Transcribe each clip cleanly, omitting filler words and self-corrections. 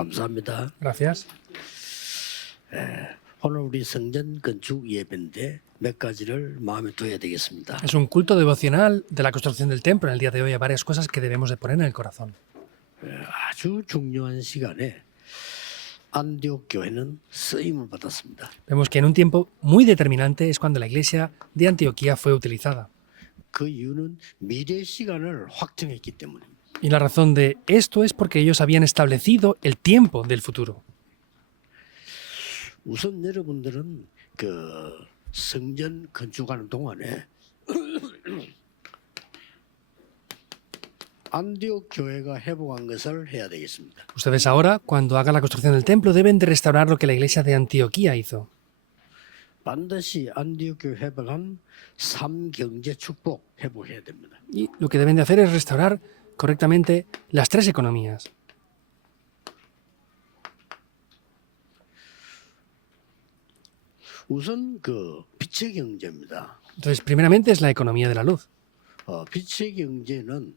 감사합니다. Gracias. 오늘 우리 성전 건축 예배인데 몇 가지를 마음에 둬야 되겠습니다. Es un culto devocional de la construcción del templo. En el día de hoy hay varias cosas que debemos de poner en el corazón. 아주 중요한 시간에 안디옥 교회는 쓰임을 받았습니다. Vemos que en un tiempo muy determinante es cuando la iglesia de Antioquía fue utilizada. 그 이유는 미래 시간을 확정했기 때문입니다. Y la razón de esto es porque ellos habían establecido el tiempo del futuro. 우선 여러분들은 그 성전 건축하는 동안에 안디옥 교회가 회복한 것을 해야 되겠습니다. Ustedes ahora, cuando hagan la construcción del templo, deben de restaurar lo que la iglesia de Antioquía hizo. 반드시 안디옥 교회 회복한 3경제 축복 회복해야 됩니다. Y lo que deben de hacer es restaurar correctamente las tres economías. 우선 그 빛의 경제입니다. Entonces, primeramente es la economía de la luz. 빛의 경제는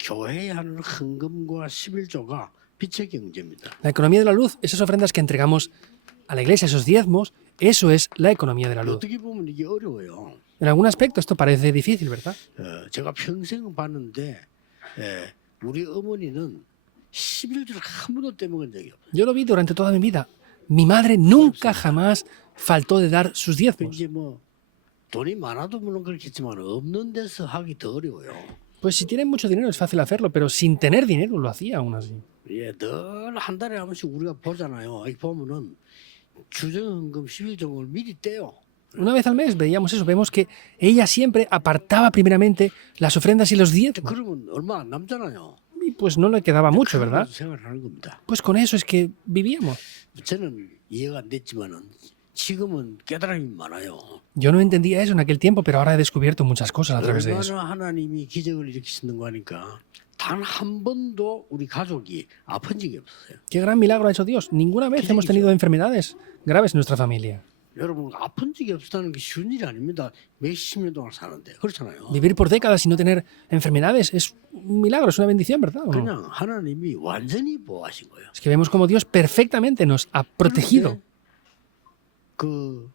교회에 하는 헌금과 11조가 빛의 경제입니다. La economía de la luz, esas ofrendas que entregamos a la iglesia, esos diezmos, eso es la economía de la luz. 어떻게 보면 이게 어려워요. En algún aspecto esto parece difícil, ¿verdad? 제가 평생 봤는데 우리 어머니는 11조를 한 번도 떼먹은 적이 없어요. Yo lo vi durante toda mi vida. Mi madre nunca jamás faltó de dar sus diezmos. 이제 뭐 돈이 많아도 물론 그렇겠지만 없는 데서 하기 더 어려워요. Pues si tienen mucho dinero es fácil hacerlo, pero sin tener dinero lo hacía aún así. 예, 늘 한 달에 한 번씩 우리가 보잖아요. 여기 보면은 주정헌금 11조를 미리 떼요. Una vez al mes veíamos eso, vemos que ella siempre apartaba primeramente las ofrendas y los diezmos. 그러면 얼마 안 남잖아요. Y pues no le quedaba mucho, ¿verdad? 그래서 생활하는 겁니다. Pues con eso es que vivíamos. 저는 이해가 안 됐지만은 지금은 깨달음이 많아요. Yo no entendía eso en aquel tiempo, pero ahora he descubierto muchas cosas a través de eso. 얼마나 하나님이 기적을 일으키시는 거 하니까 단 한 번도 우리 가족이 아픈 적이 없었어요. Qué gran milagro ha hecho Dios. Ninguna vez hemos tenido enfermedades graves en nuestra familia. 여러분 아픈 적이 없었다는 게 쉬운 일이 아닙니다. 몇십 년 동안 사는데 그렇잖아요. Vivir por décadas y no tener enfermedades es un milagro, es una bendición, ¿verdad? ¿O no? 그냥 하나님이 완전히 보호하신 거예요. Es que vemos como Dios perfectamente nos ha protegido. 그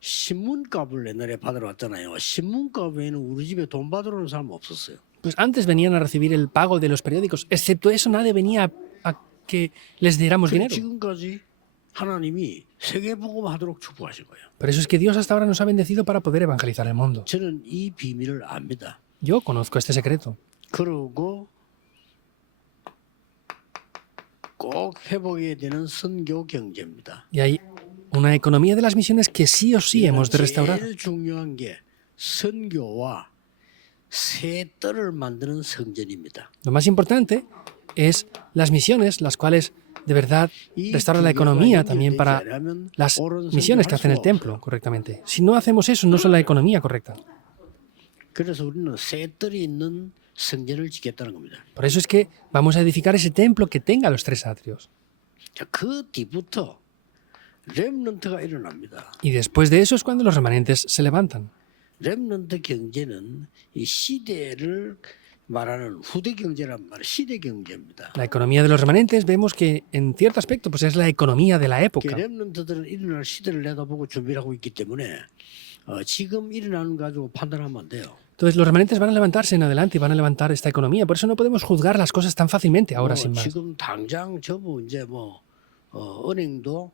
신문값을 옛날에 받으러 왔잖아요. 신문값 외에는 우리 집에 돈 받으러 오는 사람 없었어요. Pues antes venían a recibir el pago de los periódicos. Excepto eso, nadie venía a que les diéramos dinero. 지금까지 하나님이 세계복음 하도록 축복하신 거예요. Por eso es que Dios hasta ahora nos ha bendecido para poder evangelizar el mundo. 저는 이 비밀을 압니다. Yo conozco este secreto. 그러고 꼭 회복해야 되는 선교 경제입니다. Y hay una economía de las misiones que sí o sí hemos de restaurar. 제일 중요한 게 선교와 새 뜰을 만드는 성전입니다. Lo más importante es las misiones, las cuales de verdad restauran la economía también para las misiones que hacen el templo correctamente. Si no hacemos eso, no son la economía correcta. 그래서 우리는 새 뜰이 있는 성전을 짓겠다는 겁니다. Por eso es que vamos a edificar ese templo que tenga los tres atrios. 자, 그 뒤부터 렘넌트가 일어납니다. Y después de eso es cuando los remanentes se levantan. 렘넌트 경제는 이 시대를 말하는 후대 경제란 말, 시대 경제입니다. La economía de los remanentes vemos que en cierto aspecto pues es la economía de la época. 렘넌트들은 일어날 시대를 내다보고 준비를 하고 있기 때문에 지금 일어나는 거 가지고 판단하면 안 돼요. Entonces los remanentes van a levantarse en adelante y van a levantar esta economía. Por eso no podemos juzgar las cosas tan fácilmente ahora sin más. 지금 당장 저부 이제 은행도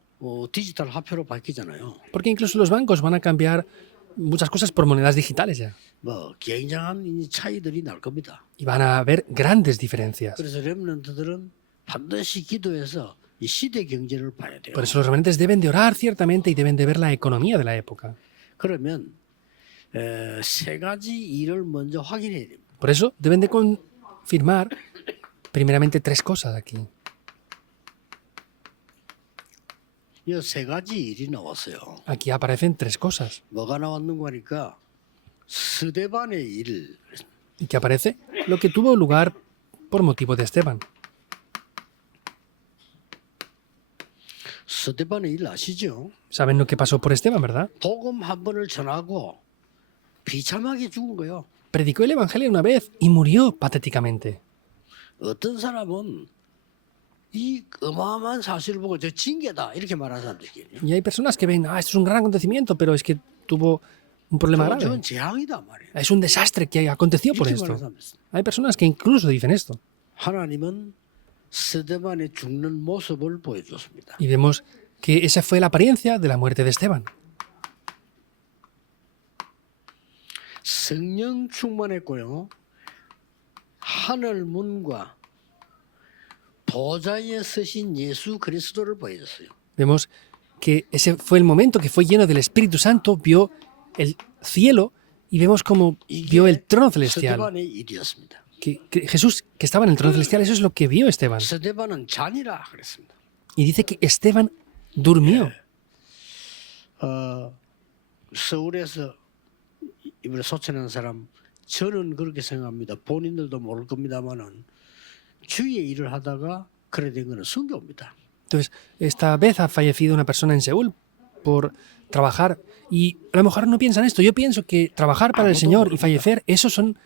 디지털 화폐로 바뀌잖아요. Porque incluso los bancos van a cambiar muchas cosas por monedas digitales ya. 굉장한 차이들이 날 겁니다. Y van a haber grandes diferencias. 그래서 렘넌트들은 반드시 기도해서 이 시대 경제를 봐야 돼요. Por eso los remanentes deben de orar ciertamente y deben de ver la economía de la época. 그러면 세 가지 일을 먼저 확인해야 됩니다. Por eso deben de confirmar primeramente tres cosas aquí. 이 세 가지 일이 나왔어요. Aquí aparecen tres cosas. 뭐가 나왔는가 하니까 스데반의 일. ¿Y qué aparece? Lo que tuvo lugar por motivo de Esteban. 스데반의 일 아시죠? ¿Saben lo que pasó por Esteban, verdad? 복음 한 번을 전하고 비참하게 죽은 거예요. Predicó el Evangelio una vez y murió patéticamente. 어떤 사람은 이 어마어마한 사실을 보고 저 징계다 이렇게 말하는 사람도 있거든요. Y hay personas que ven, esto es un gran acontecimiento, pero es que tuvo un problema grave. 저건 재앙이다 말이에요. Es un desastre que aconteció por 이렇게 esto. 말하는 사람도 있어요. Hay personas que incluso dicen esto. 하나님은 스데반의 죽는 모습을 보여줬습니다. Y vemos que esa fue la apariencia de la muerte de Esteban. 성령 충만했고요. 하늘 문과 보좌에 서신 예수 그리스도를 보여줬어요. Vemos que ese fue el momento que fue lleno del Espíritu Santo, vio el cielo y vemos cómo vio el trono celestial. 스데반의 일이었습니다. Que Jesús, que estaba en el trono celestial, eso es lo que vio Esteban. 스데반은 잔이라 그랬습니다. Y dice que Esteban durmió. 서울에서 이번에 소천한 사람 저는 그렇게 생각합니다. 본인들도 모를 겁니다만은 주의 일을 하다가 그래 된 거는 순교입니다. Entonces, esta vez ha fallecido una persona en Seúl por trabajar y a lo mejor no piensan esto. Yo pienso que trabajar para el Señor y fallecer, eso son,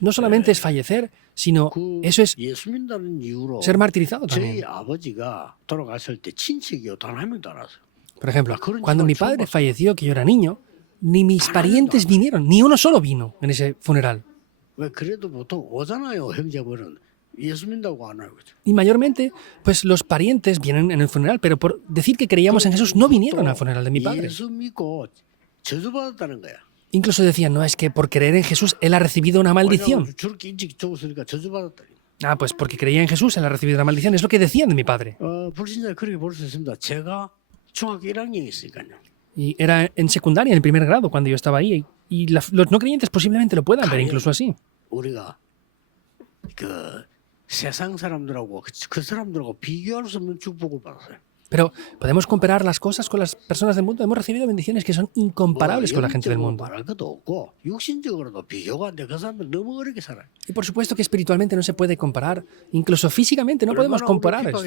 no solamente es fallecer, sino eso es 예수 믿는다는 이유로 ser martirizado 저희 también. 아버지가 돌아갔을 때 친척이요 단 한 명도 안 왔어요. Por ejemplo, cuando mi padre falleció, que yo era niño, ni mis parientes vinieron, ni uno solo vino en ese funeral. 왜 그래도 보통 오잖아요 형제들은 예수 믿는다고 안 와요. 그죠? Y mayormente, pues los parientes vienen en el funeral, pero por decir que creíamos en Jesús, no vinieron al funeral de mi padre. 예수 믿고 저주받았다는 거야. Incluso decían, no, es que por creer en Jesús, él ha recibido una maldición. 왜냐하면 저렇게 일찍 죽었으니까 저주받았다. Ah, pues porque creía en Jesús, él ha recibido una maldición. Es lo que decían de mi padre. 불신자 그렇게 볼 수 있습니다. 제가 중학교 1학년이었으니까요. Y era en secundaria, en el primer grado, cuando yo estaba ahí. Y los no creyentes posiblemente lo puedan ver incluso así. 우리가 그 세상 사람들하고 그 사람들하고 비교할 수 없는 축복을 받았어요. Pero podemos comparar las cosas con las personas del mundo. Hemos recibido bendiciones que son incomparables con la gente del mundo. 말할 것도 없고 육신적으로도 비교가 안 돼. 그 사람들 너무 어렵게 살아요. Y por supuesto que espiritualmente no se puede comparar. Incluso físicamente no podemos comparar esto.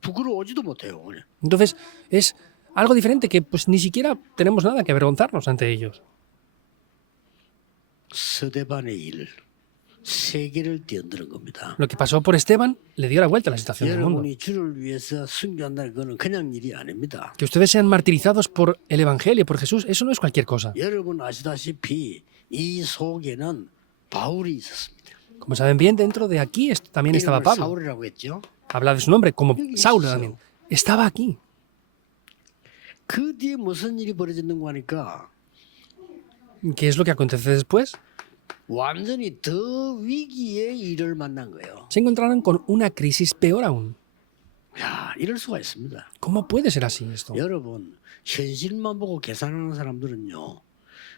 부끄러워지도 못해요. 그냥. Entonces es algo diferente que pues ni siquiera tenemos nada que avergonzarnos ante ellos. 스데반의 일 세계를 뛰어드는 겁니다. Lo que pasó por Esteban le dio la vuelta a la situación del mundo. 여러분이 주를 위해서 순교한다는 것은 그냥 일이 아닙니다. Que ustedes sean martirizados por el Evangelio, por Jesús, eso no es cualquier cosa. 여러분 아시다시피 이 속에는 바울이 있었습니다. Como saben bien, dentro de aquí también estaba 이름을 Pablo. 사울이라고 했죠. Habla de su nombre, como Saulo también. Estaba aquí. 그 뒤에 무슨 일이 벌어졌는가 하니까 ¿Qué es lo que acontece después? 완전히 더 위기의 일을 만난 거예요. Se encontraron con una crisis peor aún. 야, 이럴 수가 있습니다. ¿Cómo puede ser así esto? 여러분, 현실만 보고 계산하는 사람들은요.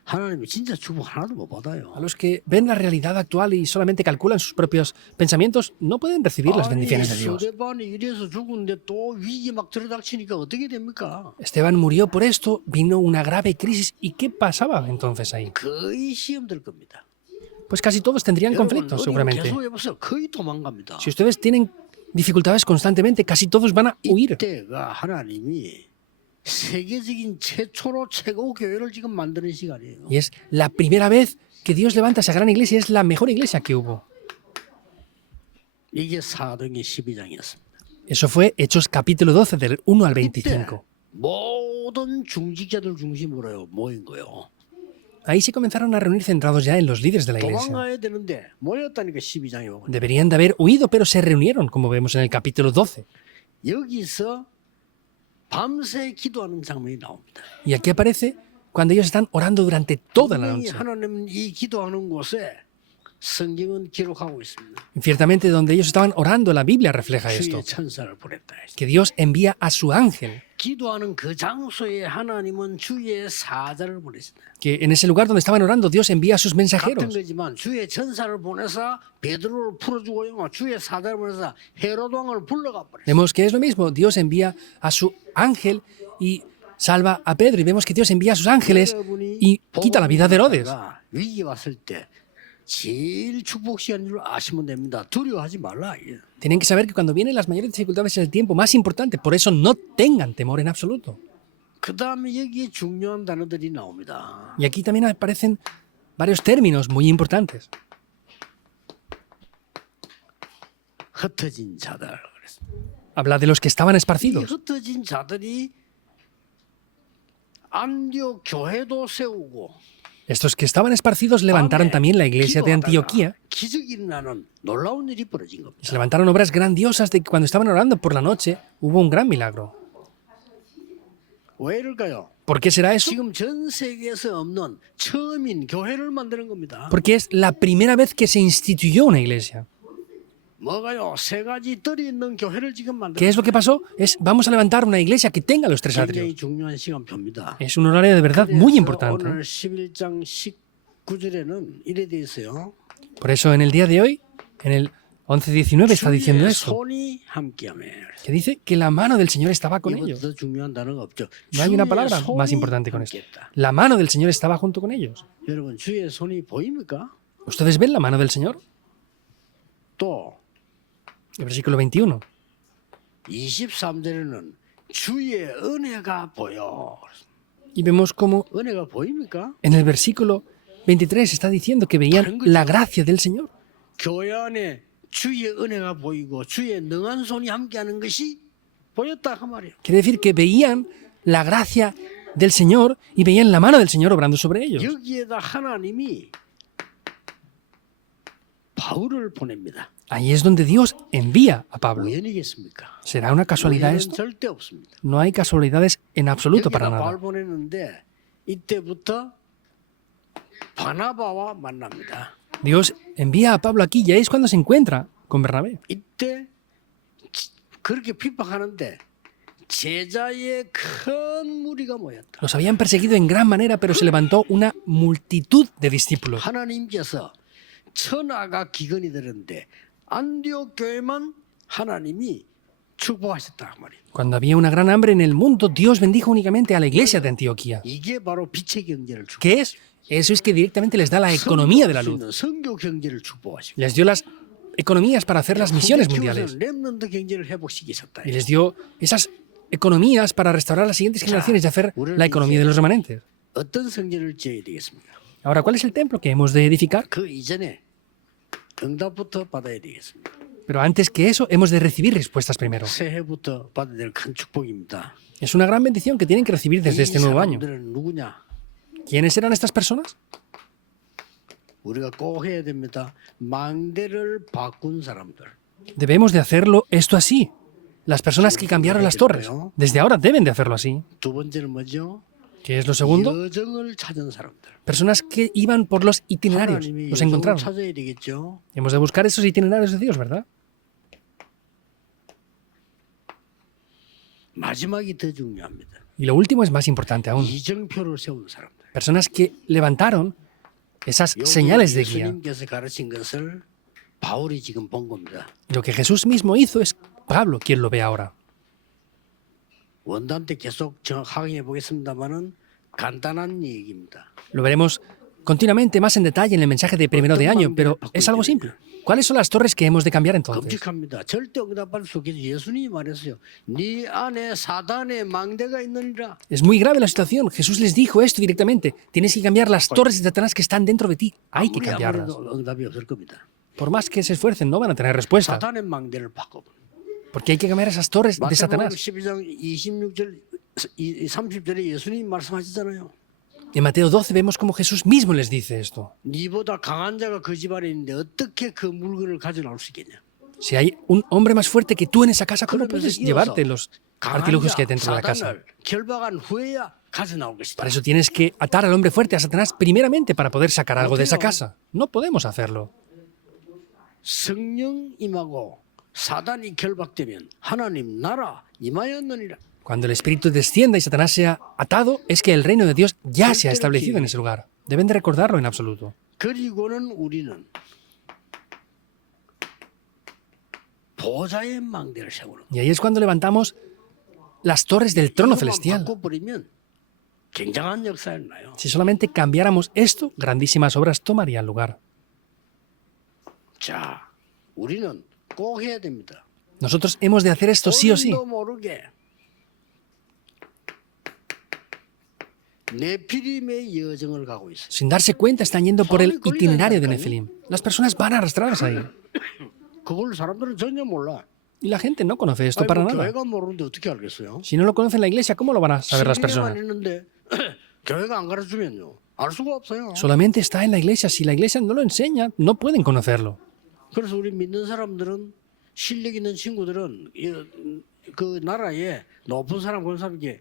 하나님이 진짜 축복 하나도 못 받아요. A los que ven la realidad actual y solamente calculan sus propios pensamientos, no pueden recibir las bendiciones de Dios. 스데반이 이래서 죽었는데 또 위기 막 들이닥치니까 어떻게 됩니까? Esteban murió por esto, vino una grave crisis. ¿Y qué pasaba entonces ahí? 거의 시험 들 겁니다. Pues casi todos tendrían conflictos, seguramente. 계속 해보세요. 거의 도망갑니다. Si ustedes tienen dificultades constantemente, casi todos van a huir. 이때가 하나님이 세계적인 최초로 최고 교회를 지금 만드는 시간이에요. Y es la primera vez que Dios levanta esa gran iglesia, es la mejor iglesia que hubo. 이게 사도행전 12장이었습니다. Eso fue Hechos capítulo 12, del 1 al 이때 25. 모든 중직자들 중심으로 모인 거예요. Ahí se comenzaron a reunir centrados ya en los líderes de la iglesia. 도망가야 되는데 모였다니까 12장에 오고. Deberían de haber huido, pero se reunieron, como vemos en el capítulo 12. 여기서 밤새 기도하는 장면이 나옵니다. Y aquí aparece cuando ellos están orando durante toda la noche. 하나님 이 기도하는 곳에 성경은 기록하고 있습니다. Y ciertamente donde ellos estaban orando, la Biblia refleja esto. 주의 천사를 보냈다. Que Dios envía a su ángel. 기도하는 그 장소에 하나님은 주의 사자를 보내신다. Que en ese lugar donde estaban orando, Dios envía a sus 같은 mensajeros. 거지만 주의 천사를 보내서 베드로를 풀어주고요. 주의 사자를 보내서 헤롯 왕을 불러가 버렸어요. Vemos que es lo mismo. Dios envía a su ángel y salva a Pedro. Y vemos que Dios envía a sus ángeles y quita la vida de Herodes. 위기 왔을 때 제일 축복 시간인 줄 아시면 됩니다. 두려워하지 말라. Tienen que saber que cuando vienen las mayores dificultades es el tiempo más importante. Por eso no tengan temor en absoluto. 그 다음에 여기에 중요한 단어들이 나옵니다. Y aquí también aparecen varios términos muy importantes. 흩어진 자들. Habla de los que estaban 이 esparcidos. 흩어진 자들이 안디옥 교회도 세우고 Estos que estaban esparcidos levantaron 밤에 también la iglesia de 기도하다가 Antioquía. 기적이 일어나는 놀라운 일이 벌어진 Se 겁니다. levantaron obras grandiosas de que cuando estaban orando por la noche hubo un gran milagro. 왜 이럴까요? ¿Por qué será eso? 지금 전 세계에서 없는 처음인 교회를 만드는 겁니다. Porque es la primera vez que se instituyó una iglesia. 뭐가요? 세 가지 뜰이 있는 교회를 지금 만드는 ¿Qué es lo que pasó? Vamos a levantar una iglesia que tenga los tres 굉장히 atrios. 중요한 시간표입니다. Es un horario de verdad muy 그래서 importante. 오늘 11장 19절에는 이래 돼 있어요. Por eso en el día de hoy, en el 11:19 está diciendo 주의 esto, 손이 함께하며. que dice que la mano del Señor estaba con ellos. 이보다 더 중요한 단어가 없죠. No hay una 주의 palabra 손이 más importante con esto. 함께했다. La mano del Señor estaba junto con ellos. 여러분 주의 손이 보입니까? ¿Ustedes ven la mano del Señor? 또 El versículo 21. 23절에는 주의 은혜가 보여. Y vemos como 은혜가 보입니까? en el versículo 23 está diciendo que veían la gracia del Señor. 교회 안에 주의 은혜가 보이고 주의 능한 손이 함께하는 것이 보였다 그 말이에요. Quiere decir que veían la gracia del Señor y veían la mano del Señor obrando sobre ellos. 여기에다 하나님이 바울을 보냅니다. Ahí es donde Dios envía a Pablo. 우연이겠습니까? ¿Será una casualidad 우연은 esto? 절대 없습니다. No hay casualidades en absoluto para 여기다 nada. 바울 보냈는데 이때부터 바나바와 만납니다. Dios envía a Pablo aquí y ahí es cuando se encuentra con Bernabé. 이때 그렇게 핍박하는데 제자의 큰 무리가 모였다. Los habían perseguido en gran manera, pero se levantó una multitud de discípulos. 하나님께서 천하가 기근이 되는데 안디옥 교회만 하나님이 축복하셨다 그 말이에요. Cuando había una gran hambre en el mundo, Dios bendijo únicamente a la iglesia de Antioquía. 이게 바로 빛의 경제를 축복. ¿Qué es? Eso es que directamente les da la economía de la luz. 선교 경제를 축복하시고 Les dio las economías para hacer las misiones mundiales. 렘넌트 경제를 회복시키셨다. Y les dio esas economías para restaurar las siguientes generaciones y hacer la economía de los remanentes. 어떤 성전을 지어야 되겠습니까? Ahora, ¿cuál es el templo que hemos de edificar? 그 이전에 응답부터 받아야 되겠습니다. Pero antes que eso, hemos de recibir respuestas primero. 새해부터 받아야 될 큰 축복입니다. Es una gran bendición que tienen que recibir desde este nuevo año. 사람들은 누구냐? ¿Quiénes eran estas personas? 우리가 꼭 해야 됩니다. 망대를 바꾼 사람들. Debemos de hacerlo esto así. Las personas que cambiaron las torres, desde ahora deben de hacerlo así. 두 번째는 뭐죠? ¿Qué es lo segundo? 여정을 찾은 사람들. Personas que iban por los itinerarios, 하나님이 los 여정을 encontraron. 찾아야 되겠죠. Hemos de buscar esos itinerarios de Dios, ¿verdad? 마지막이 더 중요합니다. Y lo último es más importante aún. 이정표를 세운 사람들. Personas que levantaron esas 여기 señales de guía. 예수님께서 가르친 것을 바울이 지금 본 겁니다. Lo que Jesús mismo hizo es Pablo quien lo ve ahora. 원단 때 계속 확인해 보겠습니다만은 간단한 얘기입니다. Lo veremos continuamente más en detalle en el mensaje de primero de año, pero es algo simple. ¿Cuáles son las torres que hemos de cambiar entonces? 끔찍합니다. 절대 응답받을 수 없겠죠. 예수님이 말했어요. 네 안에 사단의 망대가 있느니라. Es muy grave la situación. Jesús les dijo esto directamente. Tienes que cambiar las torres de Satanás que están dentro de ti. Hay que 아무리 cambiarlas. 아무래도 응답이 없을 겁니다. Por más que se esfuercen, no van a tener respuesta. 사단의 망대를 바꿔. Porque hay que cambiar esas torres de 마태복음 Satanás. 12장 26절 30절에 예수님이 말씀하시잖아요. En Mateo 12 vemos como Jesús mismo les dice esto. 네보다 강한 자가 그 집안에 있는데 어떻게 그 물건을 가져 나올 수 있겠냐? Si hay un hombre más fuerte que tú en esa casa, ¿cómo 그러면서 puedes 이어서 llevarte los 강한 artilugios que 자 hay dentro de la casa? 사단을 결박한 후에야 가져 나올 것이다. Para eso tienes que atar al hombre fuerte a Satanás primeramente para poder sacar algo de esa casa. No podemos hacerlo. 성령 임하고 사단이 결박되면 하나님 나라 임하였느니라. Cuando el Espíritu descienda y Satanás sea atado, es que el reino de Dios ya se ha establecido en ese lugar. Deben de recordarlo en absoluto. 그리고는 우리는 보좌의 망대를 세우는. Y ahí es cuando levantamos las torres del trono celestial. 바꿔버리면 굉장한 역사였나요? Si solamente cambiáramos esto, grandísimas obras tomarían lugar. 자, 우리는 꼭 해야 됩니다. Nosotros hemos de hacer esto sí o sí. 본인도 모르게 네피림의 여정을 가고 있어요. Sin darse cuenta, están yendo por el itinerario de Nefilim. Las personas van arrastradas ahí. 그걸 사람들은 전혀 몰라. Y la gente no conoce esto 아니, para 뭐 nada. 교회가 모르는데 어떻게 알겠어요? Si no lo conocen la iglesia, ¿cómo lo van a saber las 신경만 personas? 있는데 교회가 안 가르치면요 알 수가 없어요. Solamente está en la iglesia. Si la iglesia no lo enseña, no pueden conocerlo. 그래서 우리 믿는 사람들은 실력 있는 친구들은 그 나라에 높은 사람 그런 사람에게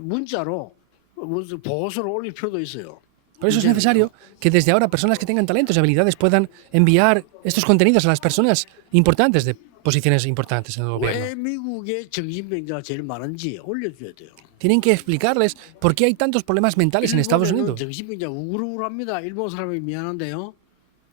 문자로 무슨 보고서를 올릴 필요도 있어요. Por eso es necesario que desde ahora personas que tengan talentos y habilidades puedan enviar estos contenidos a las personas importantes de posiciones importantes en el gobierno. 왜 미국에 정신병자가 제일 많은지 올려줘야 돼요. Tienen que explicarles por qué hay tantos problemas mentales en Estados 일본에는 Unidos. 정신병자 우글우글합니다. 일본 사람이 미안한데요.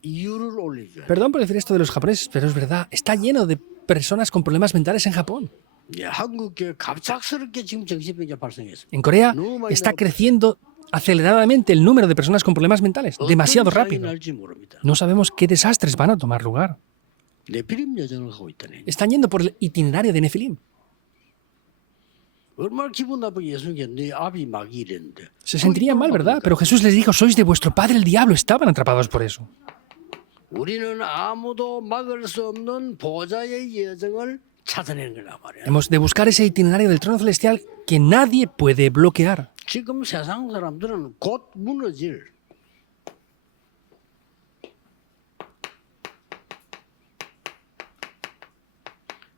이유를 올려줘야 돼요. Perdón por decir esto de los japoneses, pero es verdad. Está lleno de personas con problemas mentales en Japón. 예, 한국에 갑작스럽게 지금 정신병자 발생했어요. En Corea está creciendo aceleradamente el número de personas con problemas mentales. Demasiado 어떤 상황이 rápido. 날지 모릅니다. No sabemos qué desastres van a tomar lugar. 네피림 여정을 하고 있다네. Están yendo por el itinerario de Nefilim. 얼마나 기분 나쁘게 예수님께 네 아비 마귀 이랬는데. Se sentirían mal, ¿verdad? Pero Jesús les dijo, sois de vuestro padre el diablo. Estaban atrapados por eso. 우리는 아무도 막을 수 없는 보좌의 여정을 찾아내는 거란 말이야. Hemos de buscar ese itinerario del trono celestial que nadie puede bloquear. 지금 세상 사람들은 곧 무너질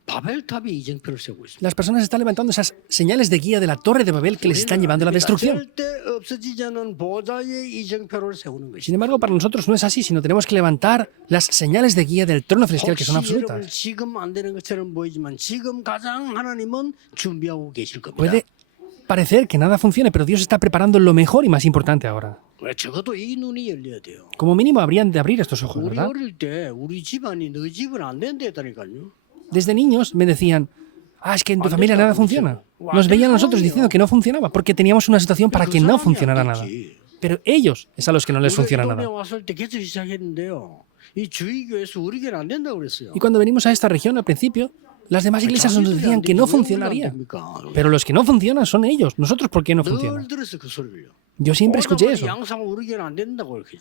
바벨탑이 이정표를 세우고 있습니다. Las personas están levantando esas señales de guía de la torre de Babel que les están llevando a la destrucción. 절대 없어지지 않은 보좌의 이정표를 세우는 것이. Sin embargo, para nosotros no es así, sino tenemos que levantar las señales de guía del trono celestial que son 혹시 여러분 absolutas. 지금 안 되는 것처럼 보이지만 지금 가장 하나님은 준비하고 계실 겁니다. Puede parecer que nada funcione, pero Dios está preparando lo mejor y más importante ahora. 적어도 이 눈이 열려야 돼요. Como mínimo habrían de abrir estos ojos, 우리 ¿verdad? 어릴 때 우리 집안이 너 집은 안 된다 했다니까요. Desde niños me decían, es que en tu familia nada funciona. Nos veían a nosotros diciendo que no funcionaba porque teníamos una situación para que no funcionara nada. Pero ellos es a los que no les funciona nada. 왔을 때 개척 시작했는데요. 이 주의교회에서 우리 교회는 안 된다고 그랬어요. Y cuando venimos a esta región al principio, las demás iglesias nos decían que no funcionaría. Pero los que no funcionan son ellos. Nosotros, ¿por qué no funciona? 늘 들었어 그 소리를요. Yo siempre escuché eso. 양상 우리 교회는 안 된다고 그렇게.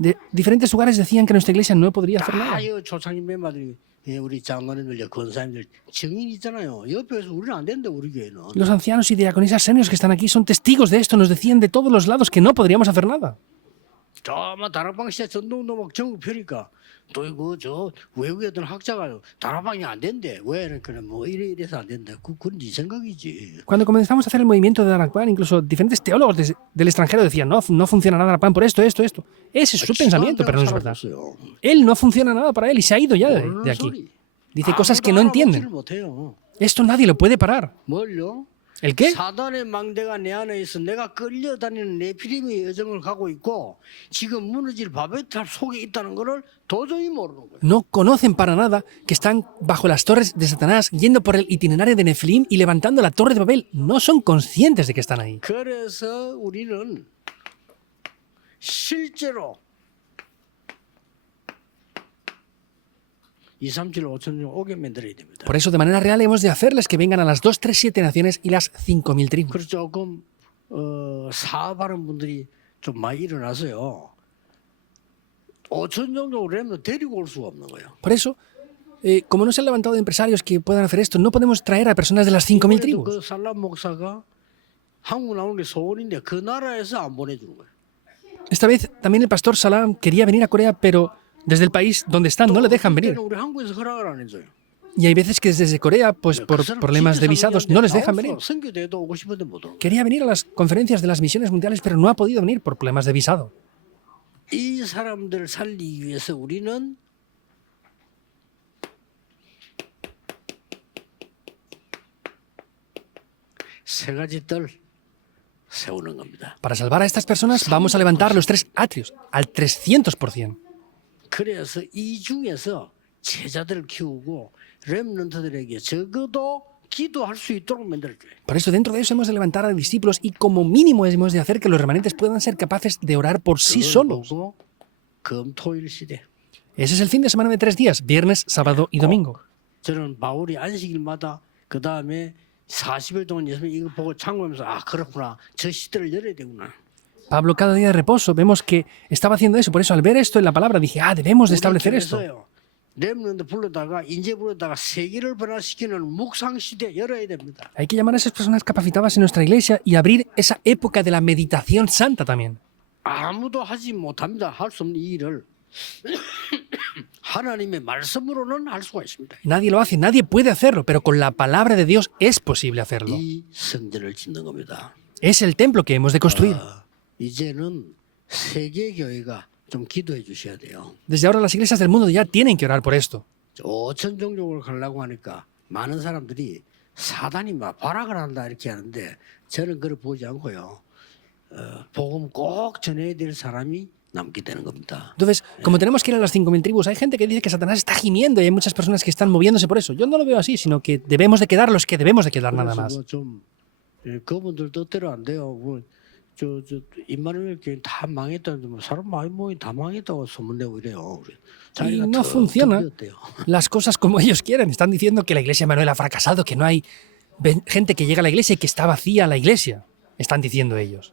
De diferentes lugares decían que nuestra iglesia no podría hacer nada. 다 조상님 멤버들이 우리 장로님들, 권사님들 증인 있잖아요. 옆에서 우리는 안 된다 우리 교회는. Los ancianos y diaconisas senios que están aquí son testigos de esto. Nos decían de todos los lados que no podríamos hacer nada. 저막 다락방 시대 전동도 막 전국 펴니까 또 이거 저 외국에 어떤 학자가 다락방이 안 된대. 왜 그러니까 뭐 이래서 안 된다. 그건 네 생각이지. Cuando comenzamos a hacer el movimiento de Darakpan, incluso diferentes teólogos del extranjero decían, no funciona nada Darakpan por esto. Ese es su pensamiento, pero no es verdad. Él no funciona nada para él y se ha ido ya de aquí. Dice cosas que no entienden. Esto nadie lo puede parar. 뭘요? ¿El qué? 사단의 망대가 내 안에 있어 내가 끌려다니는 네피림의 여정을 가고 있고 지금 무너질 바벨탑 속에 있다는 것을 도저히 모르는 거예요. No conocen para nada que están bajo las torres de Satanás, yendo por el itinerario de Nefilim y levantando la torre de Babel. No son conscientes de que están ahí. 그래서 우리는 실제로 2, 3, 7, 8천 명 오게 만들어야 됩니다. Por eso, de manera real, hemos de hacerles que vengan a las 2, 3, 7 naciones y las 5.000 tribus. 그래서 조금 사업하는 분들이 좀 많이 일어나서요. 5천 정도 오려면 데리고 올 수가 없는 거예요. Por eso, como no se han levantado empresarios que puedan hacer esto, no podemos traer a personas de las 5.000 tribus. 그 살람 목사가 한국 나오는 게 소원인데 그 나라에서 안 보내주는 거예요. Esta vez también el pastor Salam quería venir a Corea, pero desde el país donde están no le dejan venir. 우리 한국에서 허락을 안 해줘요. Y hay veces que desde Corea, pues por problemas de visados, no les dejan venir. 선교대도 오고 싶은데 못 오는. Quería venir a las conferencias de las misiones mundiales, pero no ha podido venir por problemas de visado. 이 사람들을 살리기 위해서 우리는 세 가지 뜰 세우는 겁니다. Para salvar a estas personas, vamos a levantar los 3 atrios al 300%. 그래서 이 중에서 제자들을 키우고 렘넌트들에게 적어도 기도할 수 있도록 만들어줘요. Por eso, dentro de eso hemos de levantar a discípulos y como mínimo hemos de hacer que los remanentes puedan ser capaces de orar por sí solos. 보고 금토일 시대. Ese es el fin de semana de 3 días, viernes, sábado y domingo. 저는 바울이 안식일마다 그 다음에 40일 동안 예수님 이거 보고 참고하면서 아 그렇구나 저 시대를 열어야 되구나. Pablo cada día de reposo, vemos que estaba haciendo eso. Por eso, al ver esto en la palabra, dije, debemos de establecer esto. 렘넌트 불러다가 인재 불러다가 세계를 변화시키는 묵상 시대 열어야 됩니다. Hay que llamar a esas personas capacitadas en nuestra iglesia y abrir esa época de la meditación santa también. 아무도 하지 못합니다. 할 수 없는 이 일을 하나님의 말씀으로는 할 수가 있습니다. Nadie lo hace, nadie puede hacerlo, pero con la palabra de Dios es posible hacerlo. 이 성전을 짓는 겁니다. Es el templo que hemos de construir. 이제는 세계 교회가 좀 기도해 주셔야 돼요. Desde ahora las iglesias del mundo ya tienen que orar por esto. 5천 종족을 가려고 하니까 많은 사람들이 사단이 막 발악을 한다 이렇게 하는데 저는 그걸 보지 않고요. 복음 꼭 전해야 될 사람이 남게 되는 겁니다. Entonces, como tenemos que ir a las 5.000 tribus, hay gente que dice que Satanás está gimiendo y hay muchas personas que están moviéndose por eso. Yo no lo veo así, sino que debemos de quedar los que debemos de quedar nada 그래서 más. 뭐좀 그분들 뜻대로 안 돼요. 저 임마누엘 교회 다 망했다는데 뭐 사람 많이 모이 다 망했다고 소문내고 이래요. Y no funciona las cosas como ellos quieren. Están diciendo que la iglesia Manuel ha fracasado, que no hay gente que llega a la iglesia y que está vacía la iglesia. Están diciendo ellos.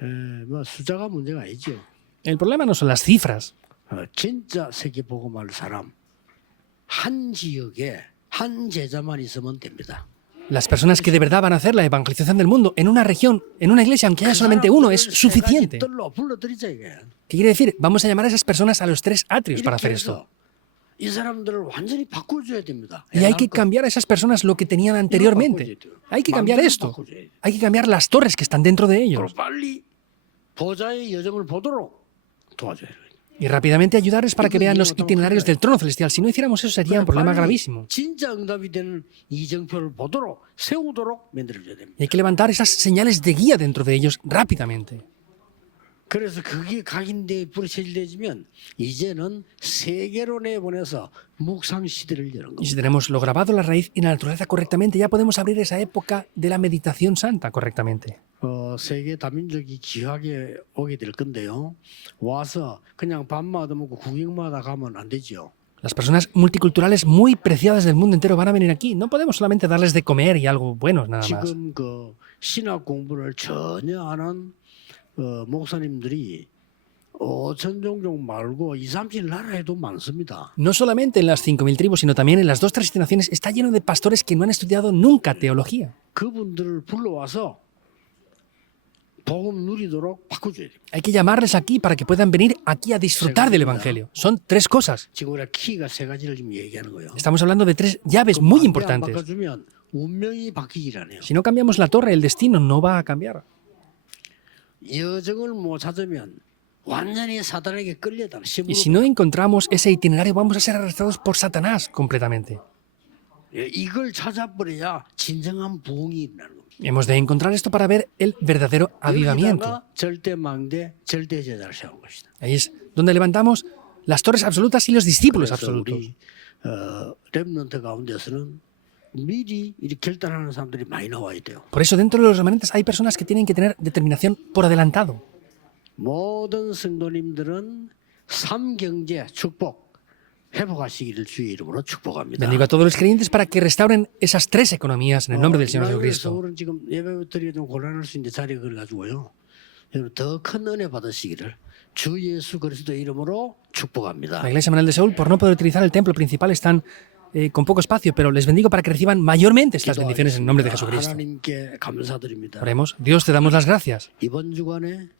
뭐 숫자가 문제가 아니죠. El problema no son las cifras. 진짜 세계 복음할 사람 한 지역에 한 제자만 있으면 됩니다. Las personas que de verdad van a hacer la evangelización del mundo en una región, en una iglesia, aunque haya solamente uno, es suficiente. 불러드리자 이게. ¿Qué quiere decir? Vamos a llamar a esas personas a los 3 atrios para hacer 이렇게 esto. 해서 이 사람들을 완전히 바꿔줘야 됩니다. Y hay que cambiar a esas personas lo que tenían anteriormente. Hay que cambiar esto. Hay que cambiar las torres que están dentro de ellos. 빨리 보좌의 여정을 보도록 도와줘야 돼요. Y rápidamente ayudarles para que vean los itinerarios del trono celestial. Si no hiciéramos eso sería un problema gravísimo. 진짜 응답이 되는 이정표를 보도록 세우도록 만들어줘야 됩니다. Y hay que levantar esas señales de guía dentro de ellos rápidamente. 그래서 그게 각인되어 뿌리쳐지면 이제는 세계로 내보내서 묵상 시대를 여는 Y si 겁니다. tenemos lo grabado la raíz y la naturaleza correctamente, ya podemos abrir esa época de la meditación santa correctamente. 세계 다민족이 귀하게 오게 될 건데요. 와서 그냥 밥마다 먹고 구경마다 가면 안 되죠. Las personas multiculturales muy preciadas del mundo entero van a venir aquí. No podemos solamente darles de comer y algo bueno, nada más. 지금 그 신학 공부를 전혀 안 한 목사님들이 5천 종족 말고 2, 30 나라에도 많습니다. No solamente en las 5.000 tribus, sino también en las 2 3 naciones está lleno de pastores que no han estudiado nunca teología. 그분들을 불러와서 복음 누리도록 바꿔줘야 돼요. Hay que llamarles aquí para que puedan venir aquí a disfrutar del Evangelio. Son 3 cosas. 지금 우리가 키가 3가지를 지금 얘기하는 거예요. Estamos hablando de 3 llaves muy 안 importantes. 바꿔주면 운명이 바뀌기라네요. Si no cambiamos la torre, el destino no va a cambiar. 여정을 못 찾으면 완전히 사단에게 끌려다는 Y si no encontramos ese itinerario, vamos a ser arrestados por Satanás completamente. 이걸 찾아버려야 진정한 부흥이 일어나는 겁니다. Hemos de encontrar esto para ver el verdadero avivamiento. 여기다가 절대망대, 절대제자를 세운 것이다. Ahí es donde levantamos las torres absolutas y los discípulos 그래서 absolutos. 우리 렘넌트 가운데서는 미리 이렇게 결단하는 사람들이 많이 나와야 돼요. Por eso dentro de los remanentes hay personas que tienen que tener determinación por adelantado. 모든 성도님들은 삼경제 축복 회복하시기를 주의 이름으로 축복합니다. Bendigo a todos los creyentes para que restauren esas 3 economías en el nombre del Señor Jesucristo. 서울은 지금 예배 드리기 좀 곤란할 수 있는데 자리가 그래가지고요. 여러분 더 큰 은혜 받으시기를 주 예수 그리스도 이름으로 축복합니다. La iglesia Manuel de Seúl, por no poder utilizar el templo principal, están con poco espacio, pero les bendigo para que reciban mayormente estas bendiciones en el nombre de Jesucristo. 하나님께 감사드립니다. Oremos. Dios, te damos las gracias. 이번 주간에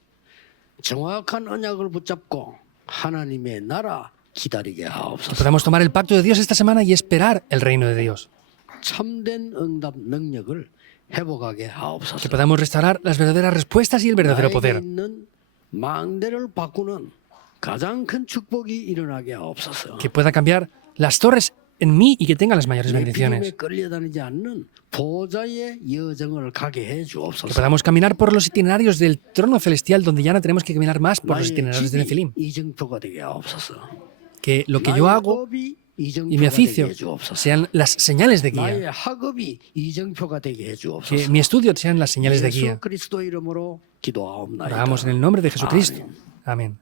정확한 언약을 붙잡고 하나님의 나라 기다리게 Que 하옵소서. podamos tomar el pacto de Dios esta semana y esperar el reino de Dios. 참된 응답 능력을 회복하게 Que 하옵소서. podamos restaurar las verdaderas respuestas y el verdadero 나에게 poder. 있는 망대를 바꾸는 가장 큰 축복이 일어나게 하옵소서. Que pueda cambiar las torres en mí y que tenga las mayores 내 bendiciones. 믿음에 끌려다니지 않는 보좌의 여정을 가게 해 Que 주옵소서. podamos caminar por los itinerarios del trono celestial donde ya no tenemos que caminar más por los 나의 itinerarios de 집이 Nefilim. 이정표가 되게 하옵소서. Que lo que yo 나의 hago 업이 y mi 이정표가 되게 oficio 해 주옵소서. sean las señales de 나의 guía. 학업이 이정표가 되게 해 Que 주옵소서. mi estudio sean las señales de 예수 guía. 그리스도 이름으로 기도하옵나이다. Oramos en el nombre de Jesucristo. Amén.